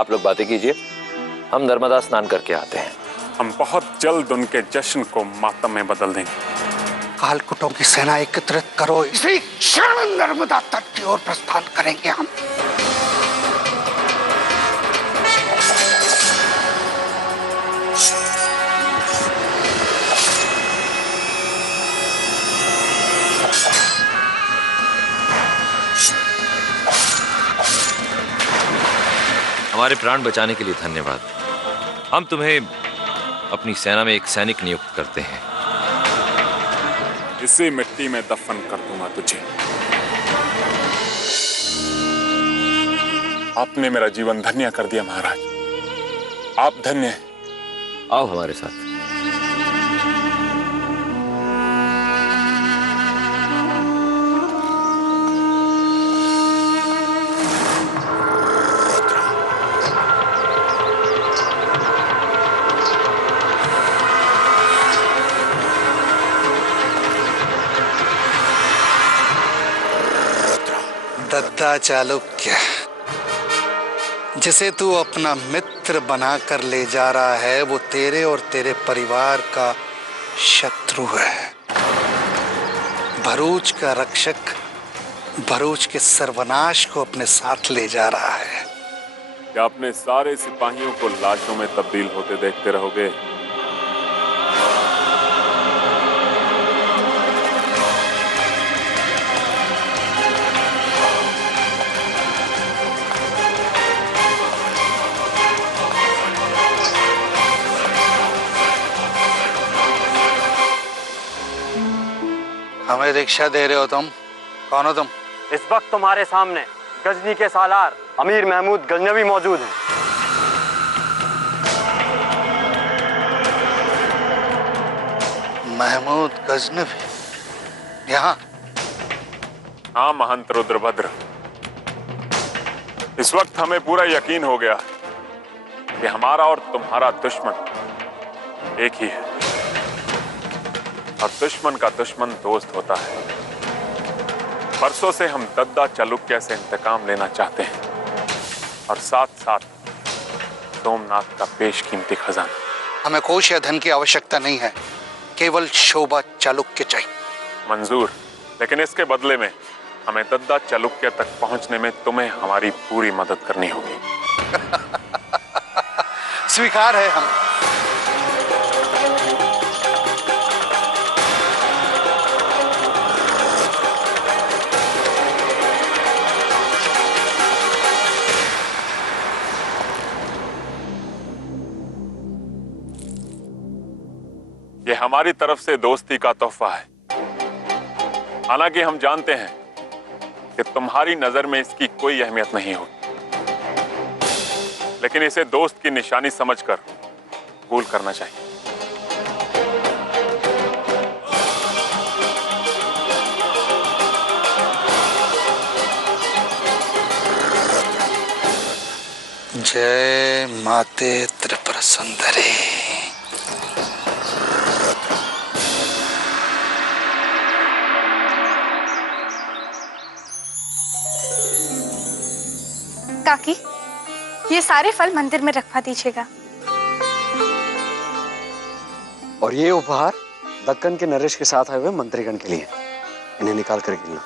आप लोग बातें कीजिए, हम नर्मदा स्नान करके आते हैं। हम बहुत जल्द उनके जश्न को मातम में बदल देंगे। कालकुटों की सेना एकत्रित करो, इसी क्षण नर्मदा तट की ओर प्रस्थान करेंगे हम। हमारे प्राण बचाने के लिए धन्यवाद। हम तुम्हें अपनी सेना में एक सैनिक नियुक्त करते हैं। इसी मिट्टी में दफन कर दूंगा तुझे। आपने मेरा जीवन धन्य कर दिया महाराज, आप धन्य हैं। आओ हमारे साथ। दद्दा चालुक्य, जिसे तू अपना मित्र बनाकर ले जा रहा है, वो तेरे और तेरे परिवार का शत्रु है। भरूच का रक्षक भरूच के सर्वनाश को अपने साथ ले जा रहा है। क्या अपने सारे सिपाहियों को लाशों में तब्दील होते देखते रहोगे? हमें दीक्षा दे रहे हो तुम? कौन हो तुम? इस वक्त तुम्हारे सामने गजनी के सालार अमीर महमूद गजनवी मौजूद हैं। महमूद गजनवी यहाँ? हाँ महंत रुद्रभद्र, इस वक्त हमें पूरा यकीन हो गया कि हमारा और तुम्हारा दुश्मन एक ही है, और दुश्मन का दुश्मन दोस्त होता है। परसों से हम दद्दा चालुक्य से इंतकाम लेना चाहते हैं, और साथ साथ सोमनाथ का बेशकीमती खजाना। हमें कोष या धन की आवश्यकता नहीं है, केवल शोभा चालुक्य चाहिए। मंजूर, लेकिन इसके बदले में हमें दद्दा चालुक्य तक पहुंचने में तुम्हें हमारी पूरी मदद करनी होगी। स्वीकार है। हम ये हमारी तरफ से दोस्ती का तोहफा है। हालांकि हम जानते हैं कि तुम्हारी नजर में इसकी कोई अहमियत नहीं होगी, लेकिन इसे दोस्त की निशानी समझकर कबूल करना चाहिए। जय माते त्रिपुर सुंदरी। काकी, ये सारे फल मंदिर में रखवा दीजिएगा। और ये उपहार दक्कन के नरेश के साथ आए हुए मंत्रीगण के लिए, इन्हें निकाल कर गिनना।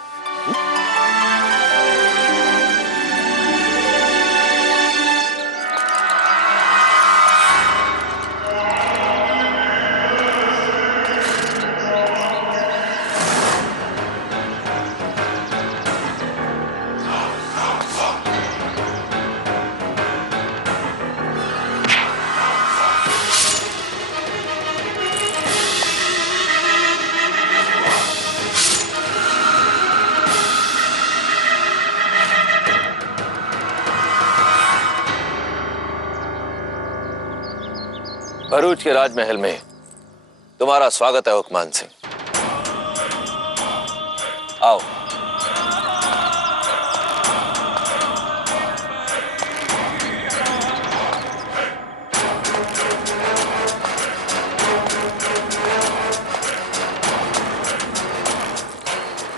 भरूच के राजमहल में तुम्हारा स्वागत है हुक्मान सिंह। आओ।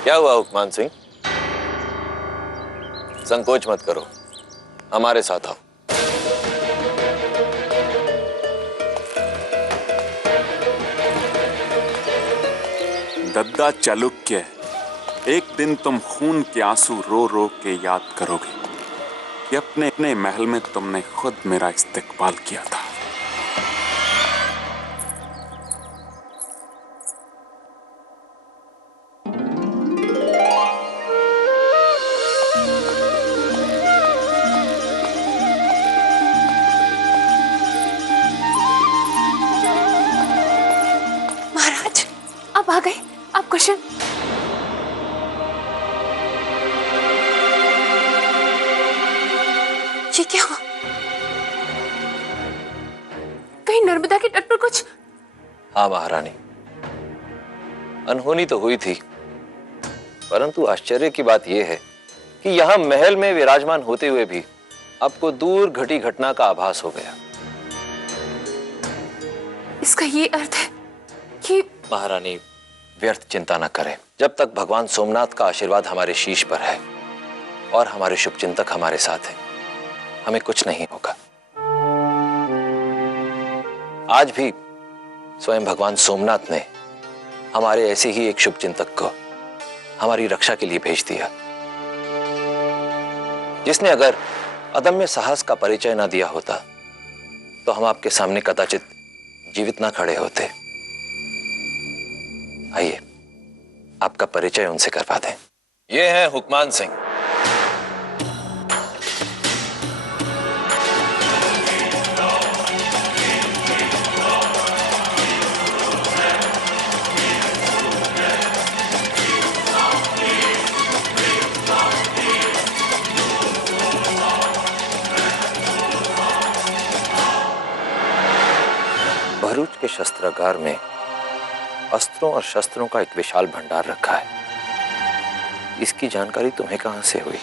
क्या हुआ हुक्मान सिंह? संकोच मत करो, हमारे साथ आओ। दद्दा चालुक्य, एक दिन तुम खून के आंसू रो रो के याद करोगे कि अपने अपने महल में तुमने खुद मेरा इस्तेकबाल किया था। महाराज, आप आ गए। आप कुशल? ये क्या हुआ? कहीं नर्मदा के तट पर कुछ? हाँ महारानी, अनहोनी तो हुई थी, परंतु आश्चर्य की बात यह है कि यहां महल में विराजमान होते हुए भी आपको दूर घटी घटना का आभास हो गया। इसका ये अर्थ है कि महारानी, व्यर्थ चिंता न करें। जब तक भगवान सोमनाथ का आशीर्वाद हमारे शीश पर है और हमारे शुभचिंतक हमारे साथ हैं, हमें कुछ नहीं होगा। आज भी स्वयं भगवान सोमनाथ ने हमारे ऐसे ही एक शुभचिंतक को हमारी रक्षा के लिए भेज दिया, जिसने अगर अदम्य साहस का परिचय ना दिया होता तो हम आपके सामने कदाचित जीवित ना खड़े होते। आइए, आपका परिचय उनसे करवा दें। ये हैं हुक्मान सिंह। भरूच के शस्त्रागार में अस्त्रों और शस्त्रों का एक विशाल भंडार रखा है। इसकी जानकारी तुम्हें कहां से हुई?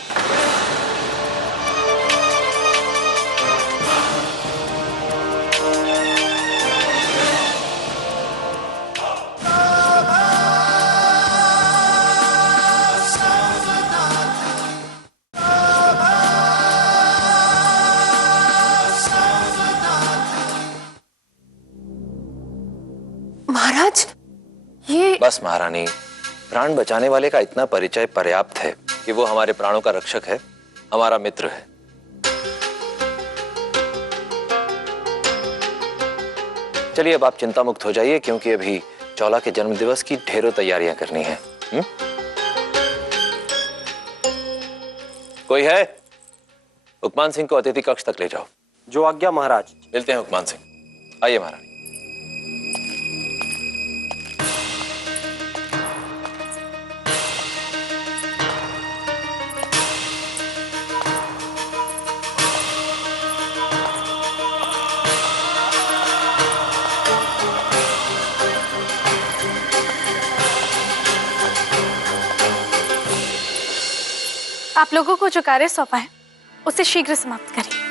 महाराज, ये बस महारानी, प्राण बचाने वाले का इतना परिचय पर्याप्त है कि वो हमारे प्राणों का रक्षक है, हमारा मित्र है। चलिए अब आप चिंता मुक्त हो जाइए, क्योंकि अभी चौला के जन्मदिवस की ढेरों तैयारियां करनी है। कोई है? हुक्मान सिंह को अतिथि कक्ष तक ले जाओ। जो आज्ञा महाराज। मिलते हैं हुक्मान सिंह। आइए महारानी। आप लोगों को जो कार्य सौंपा है उसे शीघ्र समाप्त करें।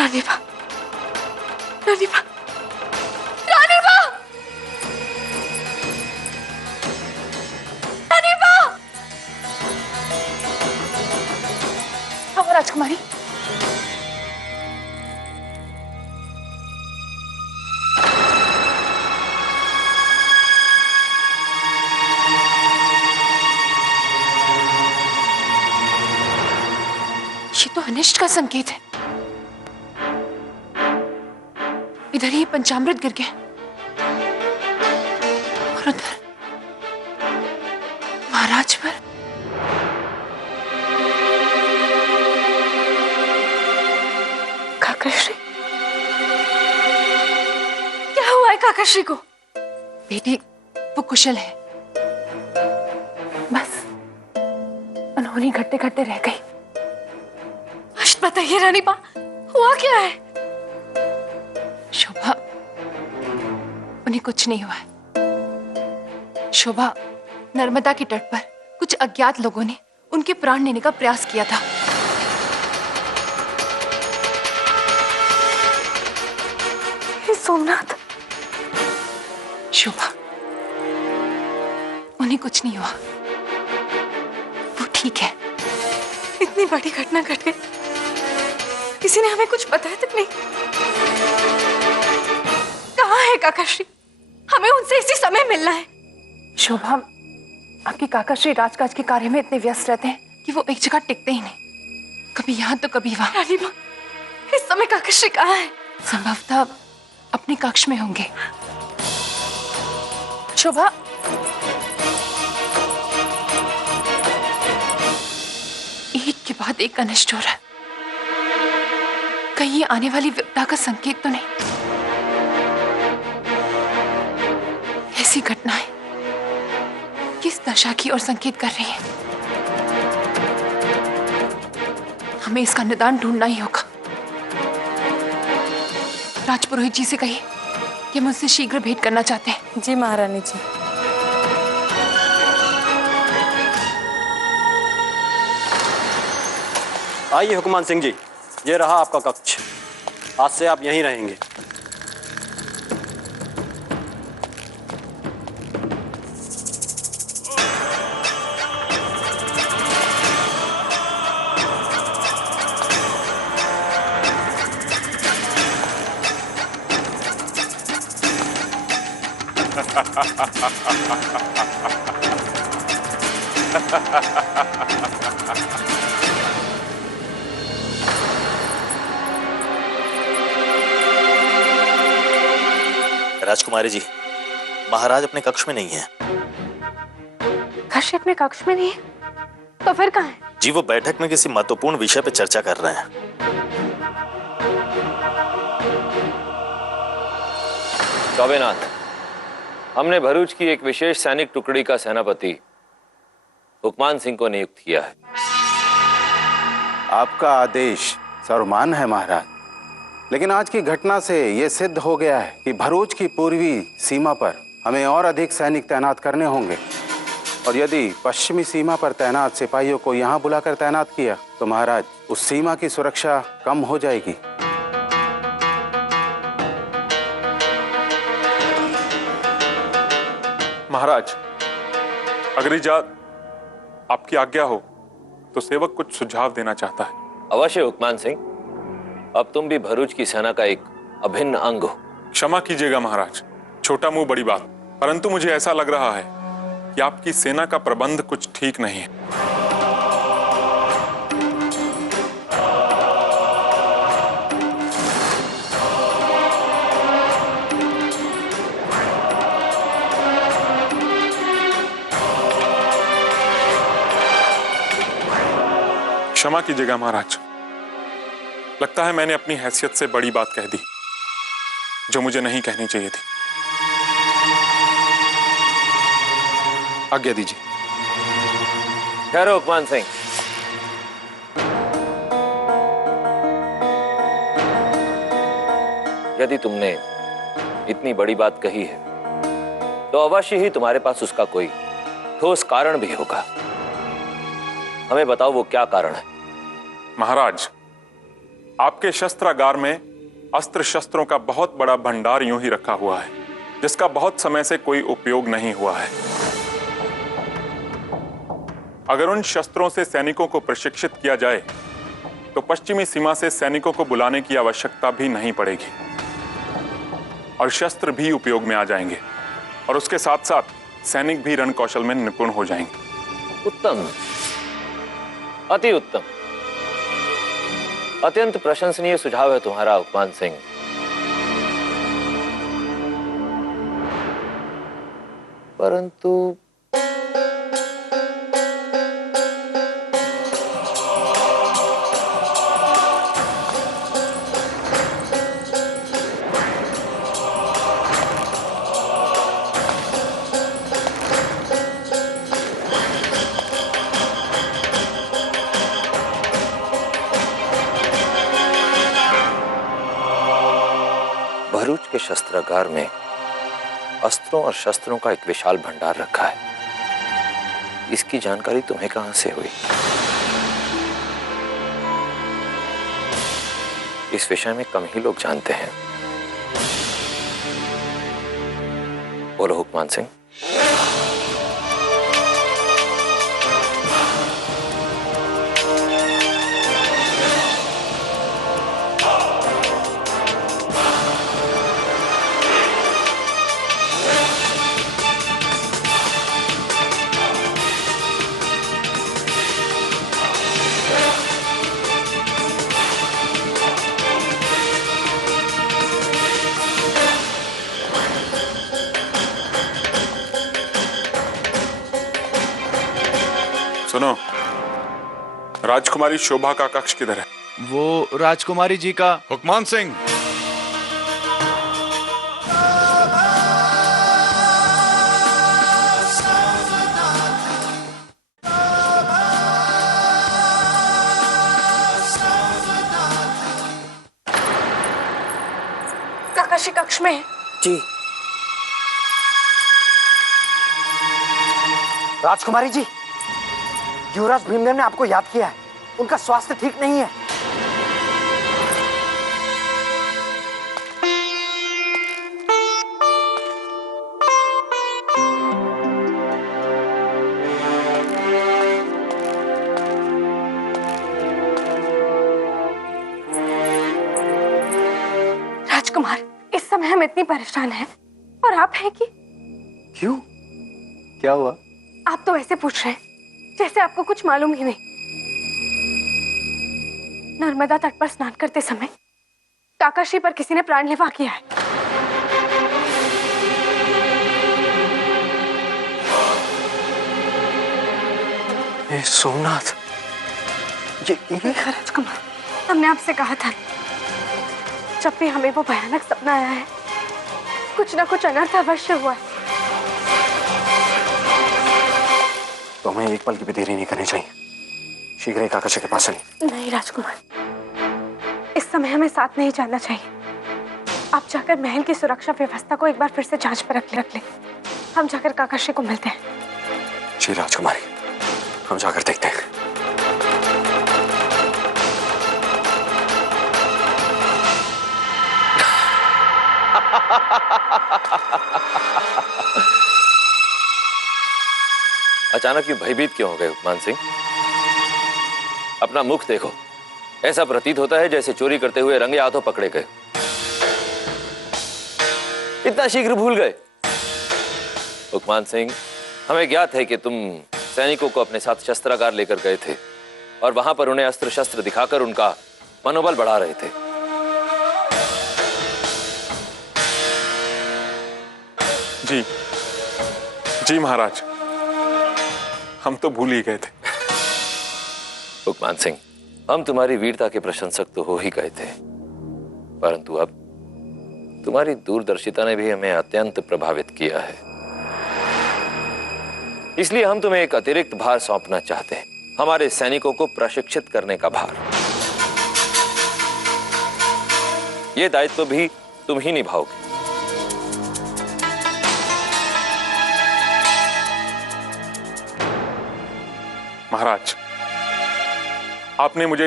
रानीबा, रानीबा, रानीबा, रानीबा! हाँ राजकुमारी। ये तो अनिष्ट का संकेत है। इधर ही पंचामृत गिर गया और उधर महाराज पर। काकाश्री, क्या हुआ है काकाश्री को? बेटी, वो कुशल है, बस अनहोनी घटते घटते रह गई। बताइए रानीबा, हुआ क्या है? शोभा, उन्हें कुछ नहीं हुआ है। शोभा, नर्मदा के तट पर कुछ अज्ञात लोगों ने उनके प्राण लेने का प्रयास किया था। सोमनाथ। शोभा, उन्हें कुछ नहीं हुआ, वो ठीक है। इतनी बड़ी घटना घट गई, किसी ने हमें कुछ बताया तक नहीं। कहाँ है काकाश्री? हमें उनसे इसी समय मिलना है। शोभा, आपके काकाश्री राजकाज के कार्य में इतने व्यस्त रहते हैं कि वो एक जगह टिकते ही नहीं, कभी यहाँ तो कभी वहां। रानी माँ, इस समय काकाश्री कहाँ है? संभवतः अपने कक्ष में होंगे। शोभा, एक के बाद एक अनिष्ट हो रहा है। कहीं ये आने वाली विपदा का संकेत तो नहीं? ऐसी घटनाएं किस दशा की ओर संकेत कर रही है? हमें इसका निदान ढूंढना ही होगा। राजपुरोहित जी से कहिए कि मुझसे शीघ्र भेंट करना चाहते हैं। जी महारानी जी। आइए हुकमान सिंह जी, ये रहा आपका कक्ष। आज से आप यहीं रहेंगे। राजकुमारी जी, महाराज अपने कक्ष में नहीं है। काशी अपने कक्ष में नहीं है? तो फिर कहाँ है? जी, वो बैठक में किसी महत्वपूर्ण विषय पर चर्चा कर रहे हैं। चौबेनाथ, हमने भरूच की एक विशेष सैनिक टुकड़ी का सेनापति हुकमान सिंह को नियुक्त किया है। आपका आदेश सर्वमान्य है महाराज, लेकिन आज की घटना से यह सिद्ध हो गया है कि भरूच की पूर्वी सीमा पर हमें और अधिक सैनिक तैनात करने होंगे, और यदि पश्चिमी सीमा पर तैनात सिपाहियों को यहाँ बुलाकर तैनात किया तो महाराज उस सीमा की सुरक्षा कम हो जाएगी। महाराज, अगर इजाज़त आपकी आज्ञा हो तो सेवक कुछ सुझाव देना चाहता है। अवश्य हुकमान सिंह, अब तुम भी भरूच की सेना का एक अभिन्न अंग हो। क्षमा कीजिएगा महाराज, छोटा मुंह बड़ी बात, परंतु मुझे ऐसा लग रहा है कि आपकी सेना का प्रबंध कुछ ठीक नहीं है। क्षमा कीजिएगा महाराज, लगता है मैंने अपनी हैसियत से बड़ी बात कह दी जो मुझे नहीं कहनी चाहिए थी। आज्ञा दीजिए। ठहरो हुकमान सिंह, यदि तुमने इतनी बड़ी बात कही है तो अवश्य ही तुम्हारे पास उसका कोई ठोस कारण भी होगा। हमें बताओ वो क्या कारण है। महाराज, आपके शस्त्रागार में अस्त्र शस्त्रों का बहुत बड़ा भंडार यूं ही रखा हुआ है, जिसका बहुत समय से कोई उपयोग नहीं हुआ है। अगर उन शस्त्रों से सैनिकों को प्रशिक्षित किया जाए तो पश्चिमी सीमा से सैनिकों को बुलाने की आवश्यकता भी नहीं पड़ेगी और शस्त्र भी उपयोग में आ जाएंगे, और उसके साथ साथ सैनिक भी रण कौशल में निपुण हो जाएंगे। उत्तम, अति उत्तम, अत्यंत प्रशंसनीय सुझाव है तुम्हारा हुकमान सिंह। परंतु भरूच के शस्त्रागार में अस्त्रों और शस्त्रों का एक विशाल भंडार रखा है। इसकी जानकारी तुम्हें कहां से हुई? इस विषय में कम ही लोग जानते हैं। बोलो हुक्मान सिंह। सुनो, राजकुमारी शोभा का कक्ष किधर है? वो राजकुमारी जी का। हुक्मान सिंह, काकाशी कक्ष में है। जी। राजकुमारी जी, युवराज भीमदेव ने आपको याद किया है। उनका स्वास्थ्य ठीक नहीं है। राजकुमार, इस समय हम इतनी परेशान हैं और आप हैं कि? क्यों? क्या हुआ? आप तो ऐसे पूछ रहे हैं जैसे आपको कुछ मालूम ही नहीं। नर्मदा तट पर स्नान करते समय काकाशी पर किसी ने प्राणलेवा किया है। ये सोमनाथ, ये राजकुमार, हमने आपसे कहा था, जब भी हमें वो भयानक सपना आया है, कुछ ना कुछ अनर्थ अवश्य हुआ है। तो हमें एक पल की भी देरी नहीं करनी चाहिए। शीघ्र ही काकाशी के पास चलिए। नहीं राजकुमार, इस समय हमें साथ नहीं जाना चाहिए। आप जाकर महल की सुरक्षा व्यवस्था को एक बार फिर से जांच पर रख ले। हम जाकर काकाशी को मिलते हैं। जी राजकुमारी, हम जाकर देखते हैं। अचानक क्यों भयभीत क्यों हो गए हुक्मान सिंह? अपना मुख देखो, ऐसा प्रतीत होता है जैसे चोरी करते हुए रंगे हाथों पकड़े गए। इतना शीघ्र भूल गए? हुक्मान सिंह, हमें ज्ञात है कि तुम सैनिकों को अपने साथ शस्त्रागार लेकर गए थे और वहां पर उन्हें अस्त्र शस्त्र दिखाकर उनका मनोबल बढ़ा रहे थे। जी जी महाराज, हम तो भूल ही गए थे। हुक्मान सिंह, हम तुम्हारी वीरता के प्रशंसक तो हो ही गए थे, परंतु अब तुम्हारी दूरदर्शिता ने भी हमें अत्यंत प्रभावित किया है। इसलिए हम तुम्हें एक अतिरिक्त भार सौंपना चाहते हैं, हमारे सैनिकों को प्रशिक्षित करने का भार। यह दायित्व भी तुम ही निभाओगे। महाराज, आपने मुझे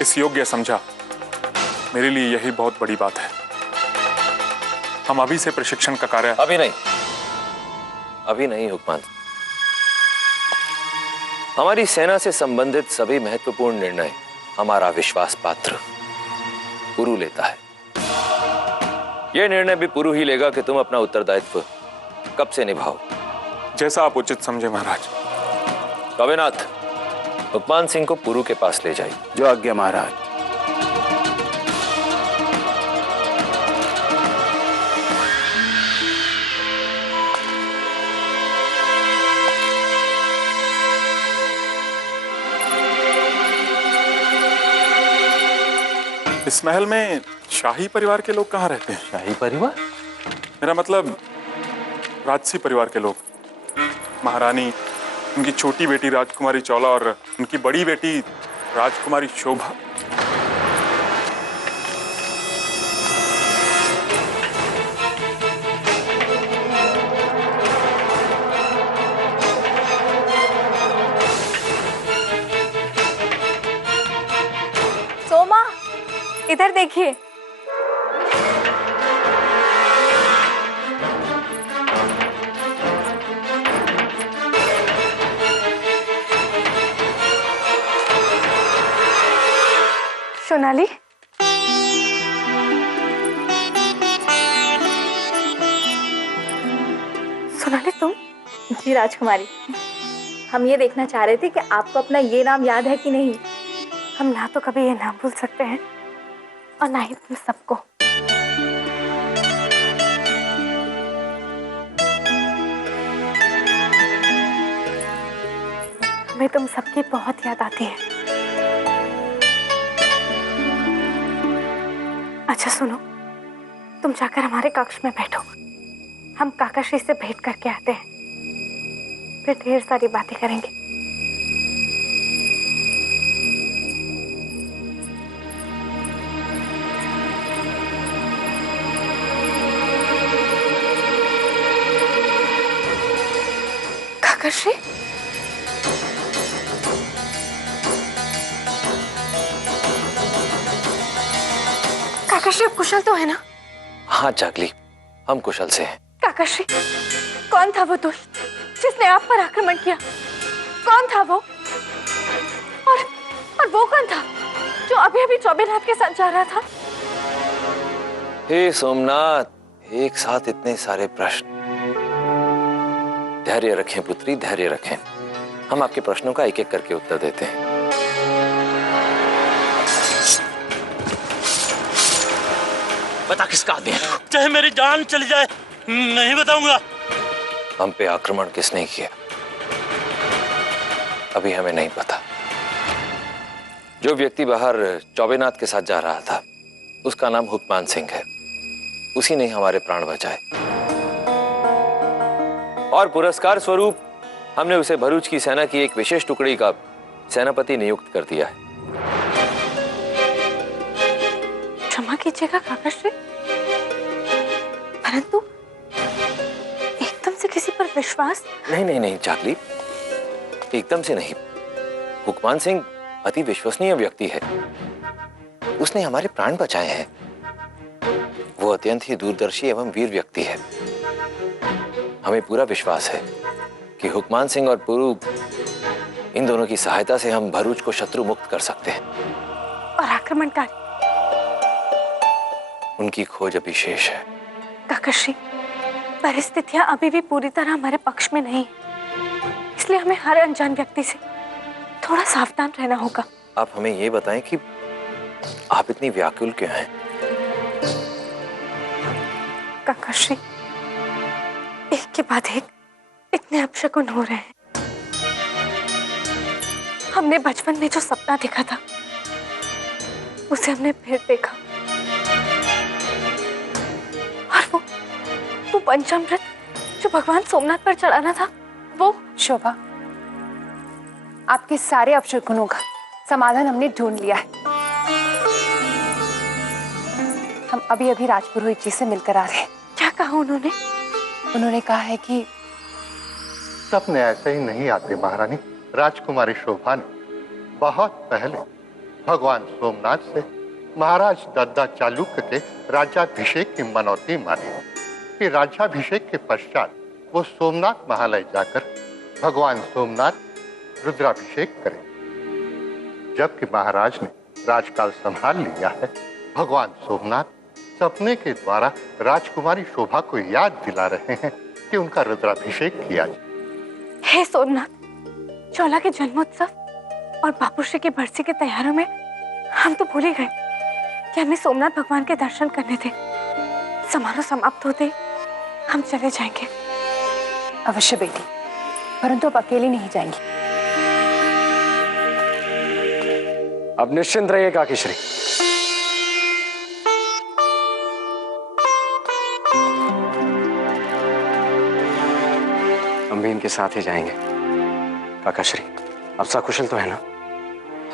इस योग्य समझा, मेरे लिए यही बहुत बड़ी बात है। हम अभी से प्रशिक्षण का कार्य। अभी नहीं हुक्मान। हमारी सेना से संबंधित सभी महत्वपूर्ण निर्णय हमारा विश्वास पात्र पुरु लेता है। यह निर्णय भी पुरु ही लेगा कि तुम अपना उत्तरदायित्व कब से निभाओ। जैसा आप उचित समझे महाराज। कविनाथ, हुक्मान सिंह को पुरु के पास ले जाइए। जो आज्ञा महाराज। इस महल में शाही परिवार के लोग कहाँ रहते हैं? शाही परिवार? मेरा मतलब राजसी परिवार के लोग। महारानी, उनकी छोटी बेटी राजकुमारी चौला और उनकी बड़ी बेटी राजकुमारी शोभा। इधर देखिए। सोनाली, सोनाली तुम? जी राजकुमारी, हम ये देखना चाह रहे थे कि आपको अपना ये नाम याद है कि नहीं। हम ना तो कभी ये नाम भूल सकते हैं और ना ही तुम सबको। हमें तुम सबकी बहुत याद आती है। अच्छा सुनो, तुम जाकर हमारे कक्ष में बैठो, हम काकाश्री से भेंट करके आते हैं, फिर ढेर सारी बातें करेंगे। काकाश्री, काकाश्री आप कुशल तो है ना? हाँ जागली, हम कुशल से हैं। काकाश्री, कौन था वो दुष्ट जिसने आप पर आक्रमण किया? कौन था वो? और वो कौन था जो अभी अभी चौबेनाथ के साथ जा रहा था? हे सोमनाथ, एक साथ इतने सारे प्रश्न। धैर्य रखें पुत्री, धैर्य रखें। हम आपके प्रश्नों का एक एक करके उत्तर देते हैं। बता किसका आदेश? चाहे मेरी जान चली जाए नहीं बताऊंगा। हम पे आक्रमण किसने किया अभी हमें नहीं पता। जो व्यक्ति बाहर चौबेनाथ के साथ जा रहा था उसका नाम हुक्मान सिंह है। उसी ने हमारे प्राण बचाए और पुरस्कार स्वरूप हमने उसे भरूच की सेना की एक विशेष टुकड़ी का सेनापति नियुक्त कर दिया है। क्षमा कीजिएगा काकाश्री, परंतु एकदम से किसी पर विश्वास? नहीं जागली, एकदम से नहीं। हुक्मान सिंह अति विश्वसनीय व्यक्ति है। उसने हमारे प्राण बचाए हैं। वो अत्यंत ही दूरदर्शी एवं वीर व्यक्ति है। हमें पूरा विश्वास है कि हुक्मान सिंह और पुरु, इन दोनों की सहायता से हम भरूच को शत्रु मुक्त कर सकते हैं। और आक्रमणकारी? उनकी खोज अभी शेष है। काकाश्री, परिस्थितियां अभी भी पूरी तरह हमारे पक्ष में नहीं, इसलिए हमें हर अनजान व्यक्ति से थोड़ा सावधान रहना होगा। आप हमें ये बताएं कि आप इतनी व्याकुल क्यों हैं? काकाश्री, एक के बाद एक इतने अपशकुन हो रहे हैं। हमने बचपन में जो सपना देखा था उसे हमने फिर देखा, और वो पंचामृत जो भगवान सोमनाथ पर चढ़ाना था वो। शोभा, आपके सारे अपशकुनों का समाधान हमने ढूंढ लिया है। हम अभी अभी राजपुरोहित जी से मिलकर आ रहे हैं। क्या कहा उन्होंने? उन्होंने कहा है कि सपने ऐसे ही नहीं आते महारानी। राजकुमारी शोभा ने बहुत पहले भगवान सोमनाथ से महाराज दद्दा चालुक्य के राज्याभिषेक की मनौती मानी कि राज्याभिषेक के पश्चात वो सोमनाथ महालय जाकर भगवान सोमनाथ रुद्राभिषेक करें। जबकि महाराज ने राजकाल संभाल लिया है, भगवान सोमनाथ सपने के द्वारा राजकुमारी शोभा को याद दिला रहे हैं कि उनका रुद्राभिषेक किया जाए। हे सोमनाथ, चौला के जन्मोत्सव और बापूश्री की बरसी की तैयारियों में हम तो भूल ही गए कि हमें सोमनाथ भगवान के दर्शन करने थे। समारोह समाप्त होते ही हम चले जाएंगे। अवश्य बेटी, परंतु आप अकेली नहीं जाएंगी। अब निश्चिंत रहिए काकीश्री। हम भी इनके साथ ही जाएंगे। काकाश्री, अब सकुशल तो है ना?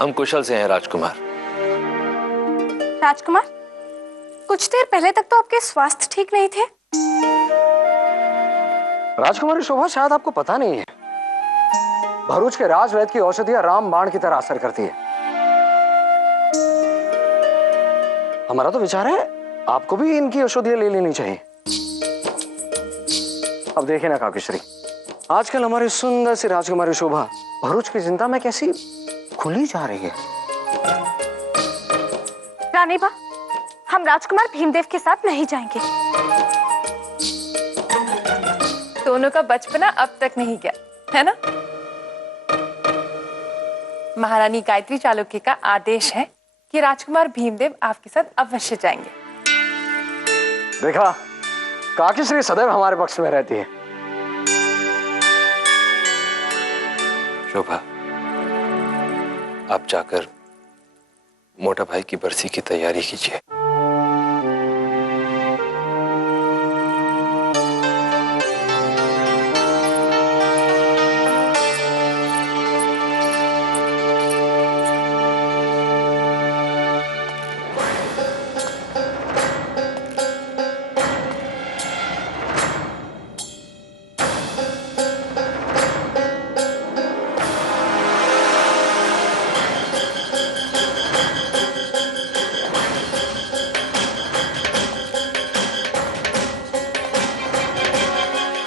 हम कुशल से हैं राजकुमार। राजकुमार, कुछ देर पहले तक तो आपके स्वास्थ्य ठीक नहीं थे। राजकुमारी शोभा, शायद आपको पता नहीं है, भरूच के राजवैद्य की औषधियां राम बाण की तरह असर करती है। हमारा तो विचार है आपको भी इनकी औषधियां ले लेनी चाहिए। अब देखे ना काकेश्वरी, आजकल हमारी सुंदर सी राजकुमारी शोभा भरूच की चिंता में कैसी खुली जा रही है। रानी बा, हम राजकुमार भीमदेव के साथ नहीं जाएंगे। दोनों का बचपना अब तक नहीं गया है ना। महारानी गायत्री चालुक्य का आदेश है कि राजकुमार भीमदेव आपके साथ अवश्य जाएंगे। देखा, काकेश्वरी सदैव हमारे पक्ष में रहती है। शोभा, आप जाकर मोटा भाई की बरसी की तैयारी कीजिए।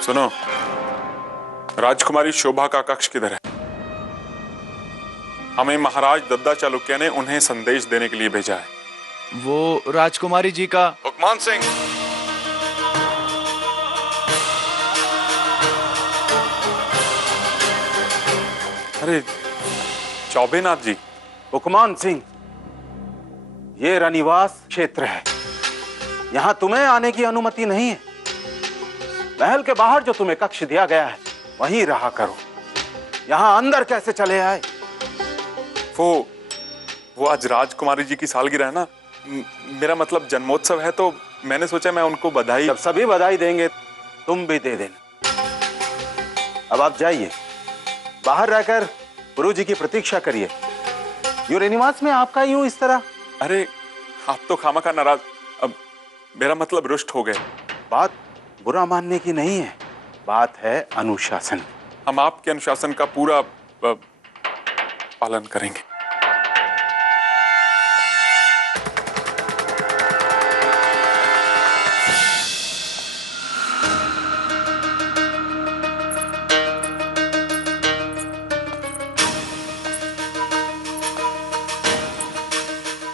सुनो, राजकुमारी शोभा का कक्ष किधर है? हमें महाराज दद्दा चालुक्य ने उन्हें संदेश देने के लिए भेजा है। वो राजकुमारी जी का। हुकमान सिंह, अरे चौबेनाथ जी। हुकमान सिंह, ये रनिवास क्षेत्र है, यहां तुम्हें आने की अनुमति नहीं है। महल के बाहर जो तुम्हें कक्ष दिया गया है वहीं रहा करो। यहां अंदर कैसे चले आए? वो आज राजकुमारी जी की सालगिरह है ना, मेरा मतलब जन्मोत्सव है, तो मैंने सोचा मैं उनको बधाई। जब सभी बधाई देंगे तुम भी दे देना। अब आप जाइए, बाहर रहकर गुरु जी की प्रतीक्षा करिए। यूं रनिवास में आपका यूं इस तरह। अरे आप तो खामखा नाराज, अब मेरा मतलब रुष्ट हो गए। बात बुरा मानने की नहीं है, बात है अनुशासन। हम आपके अनुशासन का पूरा पालन करेंगे।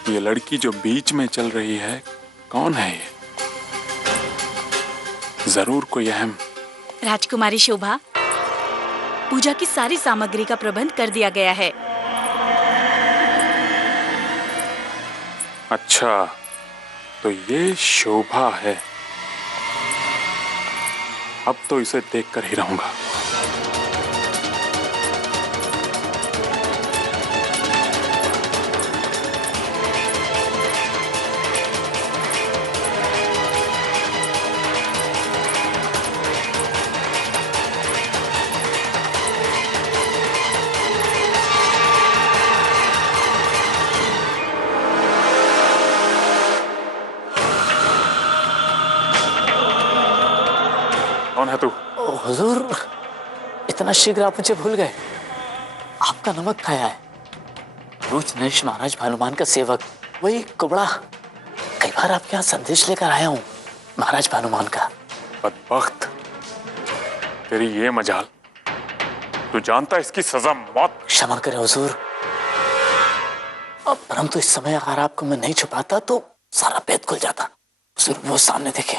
ये लड़की जो बीच में चल रही है, कौन है ये? जरूर कोई अहम। राजकुमारी शोभा, पूजा की सारी सामग्री का प्रबंध कर दिया गया है। अच्छा, तो ये शोभा है। अब तो इसे देखकर ही रहूंगा। कौन है तू? हुजूर, इतना शीघ्र आप मुझे भूल गए। आपका नमक खाया है। रोज नरेश महाराज भानुमान का सेवक, वही कुबड़ा। कई बार आपके यहाँ संदेश लेकर आया हूँ महाराज भानुमान का। बदबख्त, तेरी ये मजाल। तू जानता है इसकी सजा मौत। क्षमा करें हुजूर, परंतु इस समय अगर आपको मैं नहीं छुपाता तो सारा भेद खुल जाता। हुजूर वो सामने देखे।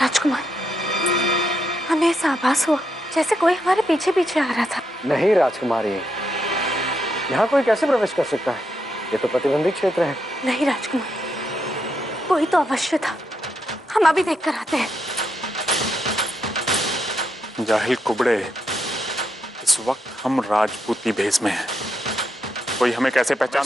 राजकुमार, हमें ऐसा आभास हुआ जैसे कोई हमारे पीछे पीछे आ रहा था। नहीं राजकुमारी, यहाँ कोई कैसे प्रवेश कर सकता है? ये तो प्रतिबंधित क्षेत्र है। नहीं राजकुमार, कोई तो अवश्य था। हम अभी देखकर आते हैं। जाहिल कुबड़े, इस वक्त हम राजपूती भेष में हैं। कोई हमें कैसे पहचान?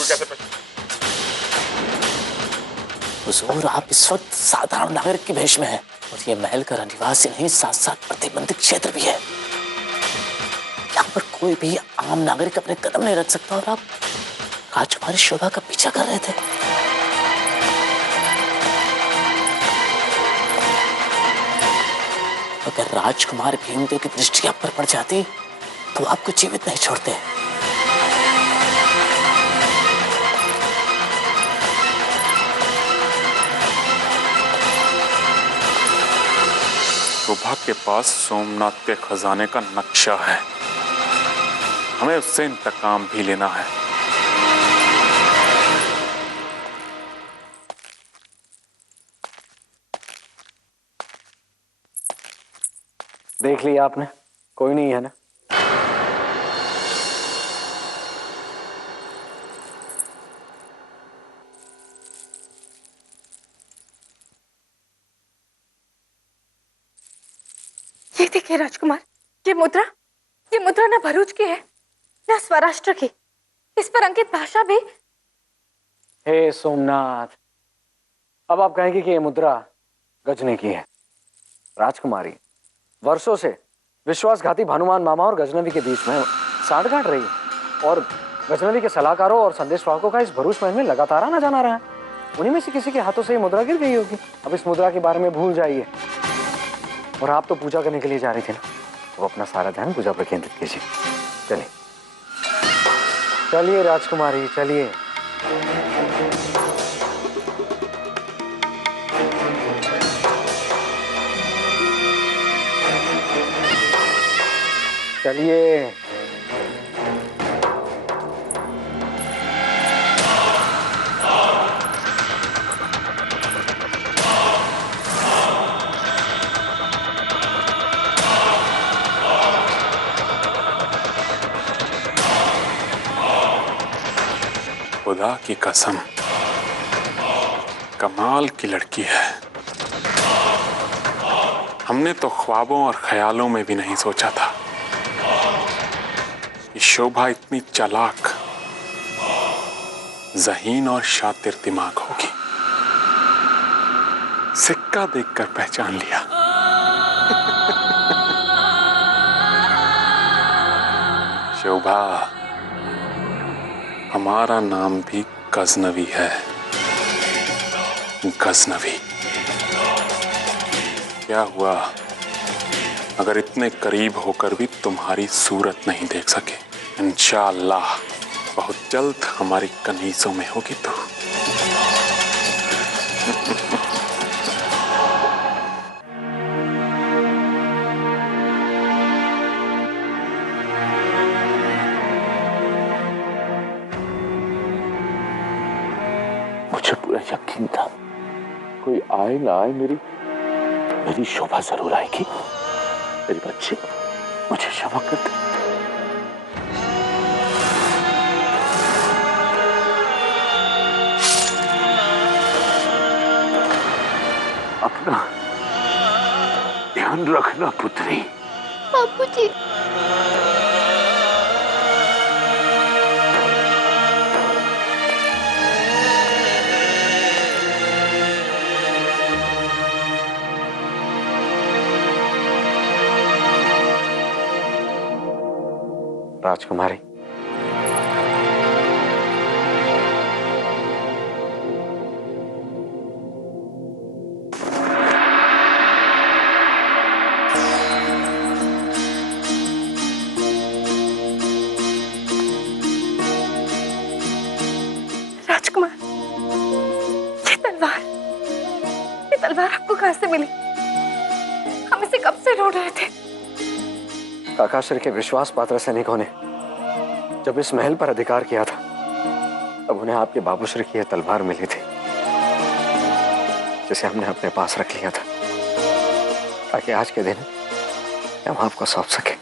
हुजूर, आप इस वक्त साधारण नागरिक के भेष में हैं और ये महल का रनिवासी नहीं, साथ साथ प्रतिबंधित क्षेत्र भी है। यहाँ पर कोई भी आम नागरिक अपने कदम नहीं रख सकता और आप राजकुमारी शोभा का पीछा कर रहे थे। अगर राजकुमार भीमदेव की दृष्टि आप पर पड़ जाती तो आपको जीवित नहीं छोड़ते। शोभा के पास सोमनाथ के खजाने का नक्शा है, हमें उससे इंतकाम भी लेना है। देख लिया आपने? कोई नहीं है ना? ये देखिए राजकुमार, ये मुद्रा ना भरूच की है ना स्वराष्ट्र की। इस पर अंकित भाषा भी। हे सोमनाथ, अब आप कहेंगे कि ये मुद्रा गजनी की है। राजकुमारी वर्षों से विश्वासघाती भानुमान मामा और गजनवी के बीच में सांठगांठ रही है और गजनवी के सलाहकारों और संदेशवाहकों का इस भरूच महल में लगातार आना जाना रहा है। उन्हीं में से किसी के हाथों से ये मुद्रा गिर गई होगी। अब इस मुद्रा के बारे में भूल जाइए और आप तो पूजा करने के लिए जा रही थी ना, तो अपना सारा ध्यान पूजा पर केंद्रित कीजिए। चलिए चलिए राजकुमारी, चलिए। चलिए। खुदा की कसम, कमाल की लड़की है। हमने तो ख्वाबों और ख्यालों में भी नहीं सोचा था कि शोभा इतनी चालाक, ज़हीन और शातिर दिमाग होगी। सिक्का देखकर पहचान लिया। शोभा, हमारा नाम भी गजनवी है। गजनवी। क्या हुआ अगर इतने करीब होकर भी तुम्हारी सूरत नहीं देख सके? इंशाअल्लाह बहुत जल्द हमारी कनीजों में होगी तू। मुझे पूरा यकीन था कोई आए ना आए मेरी शोभा जरूर आएगी। मेरी बच्ची, मुझे क्षमा कर दे। अपना ध्यान रखना पुत्री। बापूजी। राजकुमारी, राजकुमार, ये तलवार आपको कहां से मिली? हम इसे कब से ढूंढ रहे थे। काकाश्री के विश्वास पात्र सैनिकों ने जब इस महल पर अधिकार किया था, तब उन्हें आपके बाबूश्री की यह तलवार मिली थी, जिसे हमने अपने पास रख लिया था ताकि आज के दिन हम आपको सौंप सके।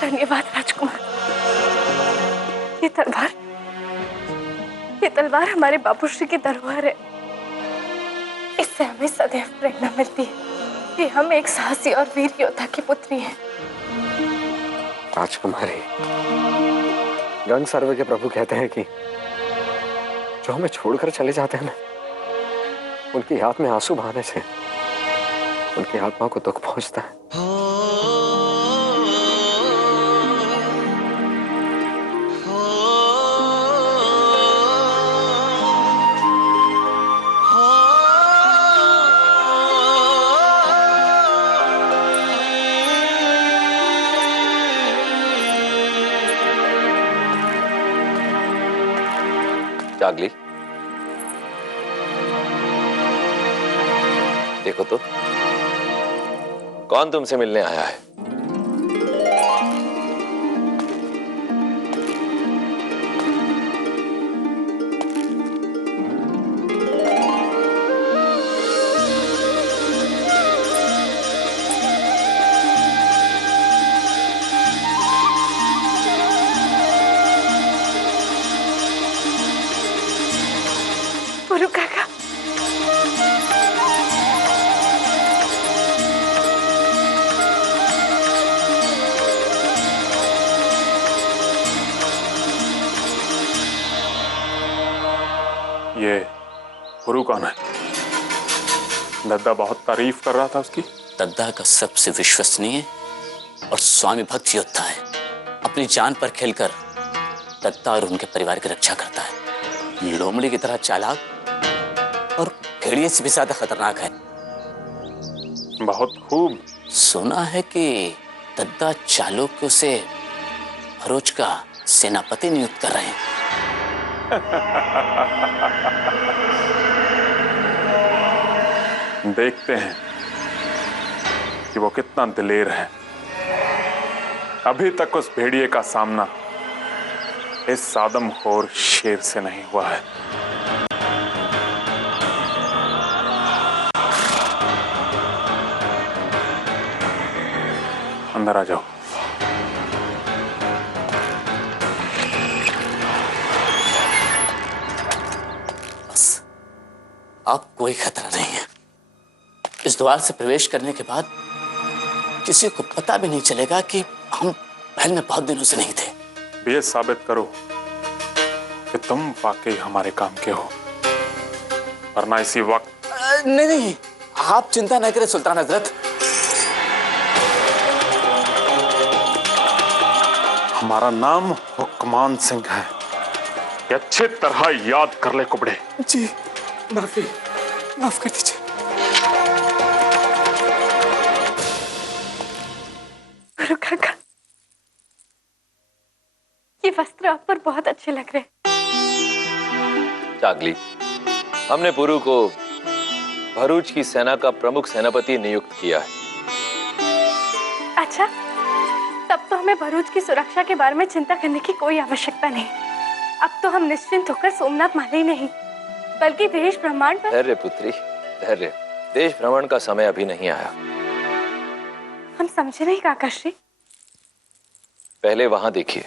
धन्यवाद राजकुमार। ये तलवार हमारे बापूश्री की धरोहर है। इससे हमें सदैव प्रेरणा मिलती है कि हम एक साहसी और वीर योद्धा की पुत्री हैं। राजकुमारी, गंग सर्वे के प्रभु कहते हैं कि जो हमें छोड़कर चले जाते हैं ना, उनकी याद में आंसू बहाने से उनकी आत्मा को दुख पहुंचता है। चागली, देखो तो कौन तुमसे मिलने आया है। पुरु काका, ये गुरु कौन है? दद्दा बहुत तारीफ कर रहा था उसकी। दद्दा का सबसे विश्वसनीय और स्वामी भक्त योद्धा है। अपनी जान पर खेलकर दद्दा और उनके परिवार की रक्षा करता है। लोमड़ी की तरह चालाक और भेड़िए से भी ज्यादा खतरनाक है। बहुत खूब। सुना है कि दद्दा चालुक्य से भरूच का सेनापति नियुक्त कर रहे हैं। देखते हैं कि वो कितना दिलेर है। अभी तक उस भेड़िए का सामना इस आदमखोर शेर से नहीं हुआ है। अंदर आ जाओ। बस अब कोई खतरा नहीं है। इस द्वार से प्रवेश करने के बाद किसी को पता भी नहीं चलेगा कि हम महल में बहुत दिनों से नहीं थे। ये साबित करो कि तुम वाकई हमारे काम के हो, वरना इसी वक्त। नहीं नहीं, आप चिंता न करें सुल्तान हजरत। हमारा नाम हुक्मान सिंह है, ये अच्छी तरह याद कर ले कुबड़े। जी माफ कर दीजिए। पुरु काका, ये वस्त्र आप पर बहुत अच्छे लग रहे हैं। चागली, हमने पुरु को भरूच की सेना का प्रमुख सेनापति नियुक्त किया है। अच्छा, तब तो हमें भरूच की सुरक्षा के बारे में चिंता करने की कोई आवश्यकता नहीं। अब तो हम निश्चिंत होकर सोमनाथ माले ही नहीं बल्कि देश ब्रह्मांड पर। धैर्य पुत्री, धैर्य। देश भ्रमण का समय अभी नहीं आया। हम समझे नहीं काकाश्री। पहले वहां देखिए।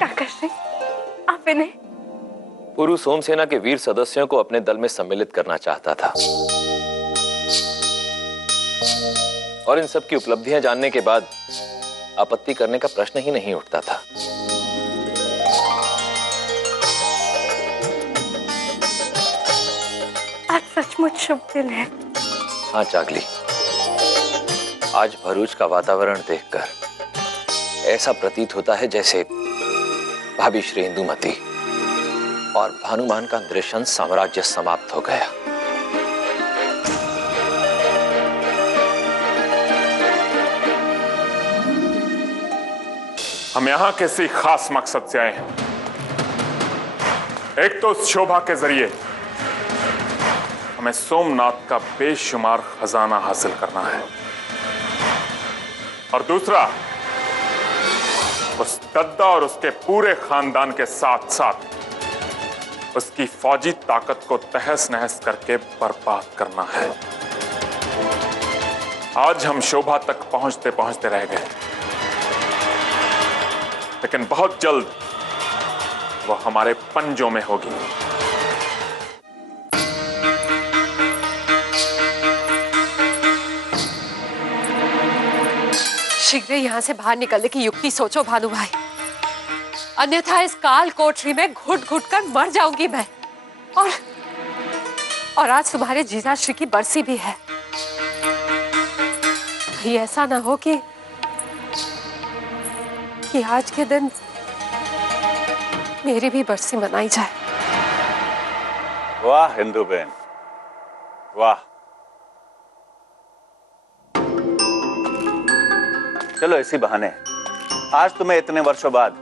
काकाश्री, आप इन्हें। पुरु सोमसेना के वीर सदस्यों को अपने दल में सम्मिलित करना चाहता था, और इन सब की उपलब्धियां जानने के बाद आपत्ति करने का प्रश्न ही नहीं उठता था। आज सचमुच शुभ दिन है। हाँ चागली, आज भरूच का वातावरण देखकर ऐसा प्रतीत होता है जैसे भाभी श्री इंदुमती और भानुमान का नृशंस साम्राज्य समाप्त हो गया। हम यहां किसी खास मकसद से आए हैं। एक तो शोभा के जरिए हमें सोमनाथ का बेशुमार खजाना हासिल करना है, और दूसरा उस दद्दा और उसके पूरे खानदान के साथ साथ उसकी फौजी ताकत को तहस नहस करके बर्बाद करना है। आज हम शोभा तक पहुंचते पहुंचते रह गए, लेकिन बहुत जल्द वो हमारे पंजों में होगी। शीघ्र यहाँ से बाहर निकलने की युक्ति सोचो भानु भाई, अन्यथा इस काल कोठरी में घुट घुट कर मर जाऊंगी मैं। और आज तुम्हारे जीजा श्री की बरसी भी है। ये ऐसा ना हो कि आज के दिन मेरी भी बरसी मनाई जाए। वाह हिंदू बहन, वाह। चलो इसी बहाने आज तुम्हें इतने वर्षों बाद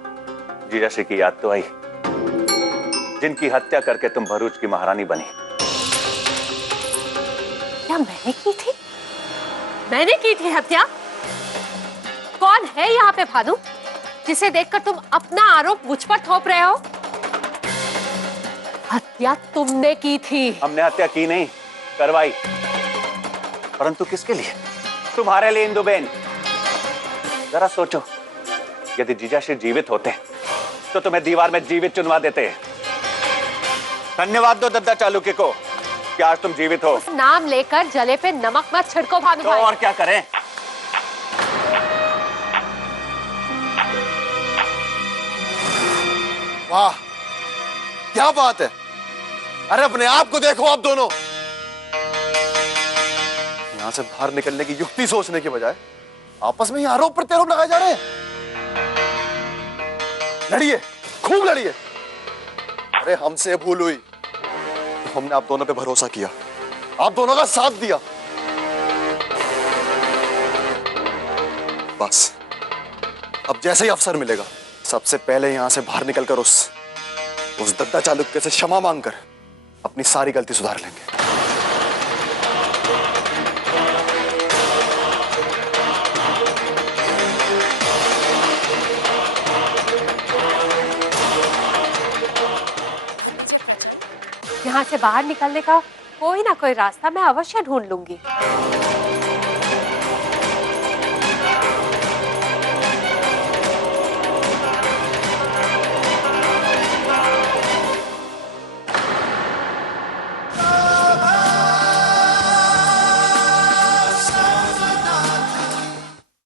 जीजा श्री की याद तो आई, जिनकी हत्या करके तुम भरूच की महारानी बनी। क्या मैंने की थी? मैंने की थी हत्या? कौन है यहाँ पे भानु जिसे देखकर तुम अपना आरोप मुझ पर थोप रहे हो? हत्या तुमने की थी। हमने हत्या की नहीं, करवाई। परंतु किसके लिए? तुम्हारे लिए इंदुबेन। जरा सोचो, यदि जीजाश्री जीवित होते तो तुम्हें दीवार में जीवित चुनवा देते। धन्यवाद दो दद्दा चालुक्य को कि आज तुम जीवित हो। उस नाम लेकर जले पे नमक मत छिड़को भानु भाई। तो और क्या करें? वाह, क्या बात है। अरे अपने आप को देखो आप दोनों। यहां से बाहर निकलने की युक्ति सोचने के बजाय आपस में ही आरोप प्रत्यारोप लगाए जा रहे हैं। लड़िए, खूब लड़िए। अरे हमसे भूल हुई तो हमने आप दोनों पे भरोसा किया, आप दोनों का साथ दिया। बस अब जैसे ही अवसर मिलेगा सबसे पहले यहां से बाहर निकलकर उस दद्दा चालुक्य से क्षमा मांगकर अपनी सारी गलती सुधार लेंगे। यहाँ से बाहर निकलने का कोई ना कोई रास्ता मैं अवश्य ढूंढ लूंगी।